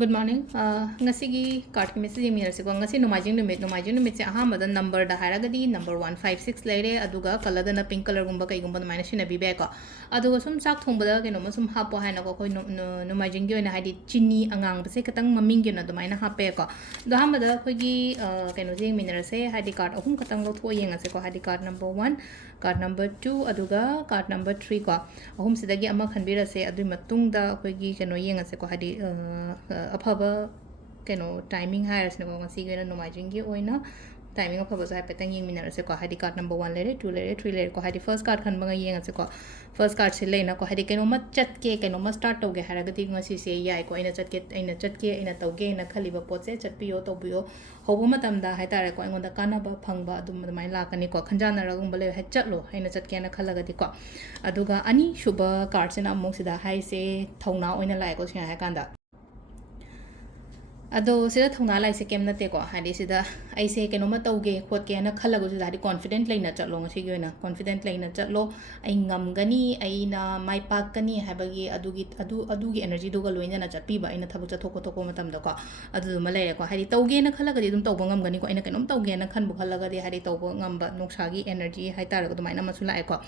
Good morning. Ngasigi card ki message email se ko ngasi nomajing numit se ahambada number da haragadi number 156 leire aduga color da na pink color gumba kai gumba maina shina bi be ko aduga sum sak thongba ke no sum hapo haina ko koi nomajing gi na hadi chini angang ba se katang maming gi na do maina hape ko do hambada khoi gi ke no jing minera se hadi card ahum katang lo tho yenga se ko hadi card number 1 card number 2 aduga card number 3 ko ahum sidagi ama khanbira se adu matung da khoi gi ke no yenga se ko hadi Afaba keno timing hires ne ko ngasi gena nomajing gi oina timing of was happening in minutes ko hadi card number 1 lere 2 lere 3 lere ko hadi first card khan banga yenga se ko first card se leina ko hadi keno mat chat ke keno ma start toge haragati ngasi se yai ko ina chat ke ina toge ina khaliba potse chat piyo to biyo hobu matam da hai tare ko ingonda kana ba phangba adum mai la kani ko khanjana ragum bale he chatlo ina chat ke na khalagadi ko aduga ani shuba card se na among sida hai se thongna oina lai ko sia ha kanda Ado sida thongna lai se kem na te ko hadi sida ai se ke no ma tauge khot ke na khalago sida hadi confident lai na chatlo ngasi ge na confident lai na chatlo ai ngam gani ai na mai pak kani habagi adugi energy do ga loina na chatpi ba ina thabu chathok ko matam da ko adu ma lai ko hadi tauge na khalaga di dum tawba ngam gani ko ina kenom tauge na khan bu khalaga di hadi tawba ngam ba noksa gi energy hai tar ko mai na masu lai ko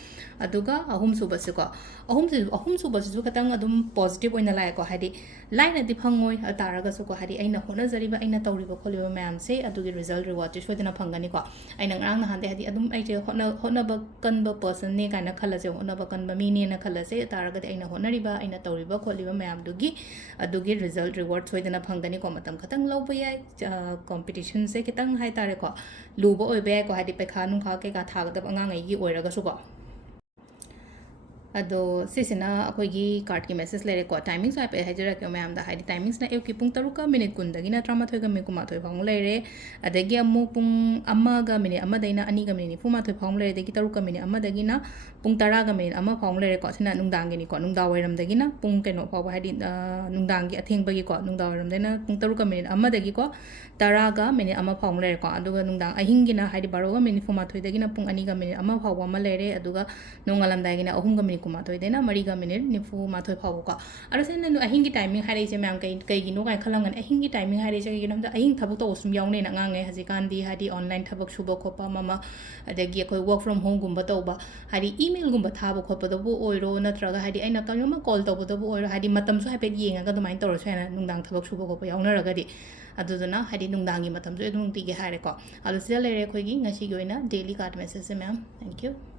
aduga ahum su bas ko ahum su bas ju katang adum positive oina lai ko hadi lai na di phangoi ataraga su ko hadi aina hona zariba aina tawriba kholiba mayam se adugi result reward je shodina phangani ko aina ngrang na hande hadi adum ai je hona ba kanba person ne kana khala je hona ba kanba mi ne na khala se taraga de aina hona riba aina tawriba kholiba mayam adugi result reward shodina phangani ko matam khatang loba yai competition se kitang hai tare ko luba oibe ko hadi pekha nung kha ke ka thagda angang ai gi oiraga su ko Ado sisina akoigi card ki message lere ko timings wa pe hajara ke mayam da hadi timings na eu ki pung taruka minute kun dagi na trama thoi ga me kuma thoi phang lere adagi amu pung amma ga minute amma daina ani ga minute fuma thoi phang lere dagi taruka minute amma dagi na pung tara ga minute amma phang lere ko sina nungdang gi ni ko nungda wairam dagi na pung ke no phaw hadi nungdang gi atheng bagi ko nungda wairam daina pung taruka minute amma dagi ko tara ga minute amma phang lere ko aduga nungdang ahing gi na hadi baro ga minute fuma thoi dagi na pung ani ga minute amma phaw amma lere aduga nongalam dagi na ahum ga minute kuma thoi dena mariga minute nifu ma thoi phaw ko aro sen nu ahingi timing hare je mam kai gi no kai khalangan ahingi timing hare je gi nam da ahing thabuk to sum yaune na ngangai haji kan di hadi online thabuk suba khopa mama adagi koi work from home gumba tawba hadi email gumba thaba khopa do bu oiro natraga hadi aina kanuma call tawba do bu oiro hadi matam su hapet yenga ga dumain tawro sena nungdang thabuk suba khopa yauna raga di aduduna hadi nungdangi matam su edung ti ge hare ko alu sida lere khoi gi ngasi gi oina daily card message se mam thank you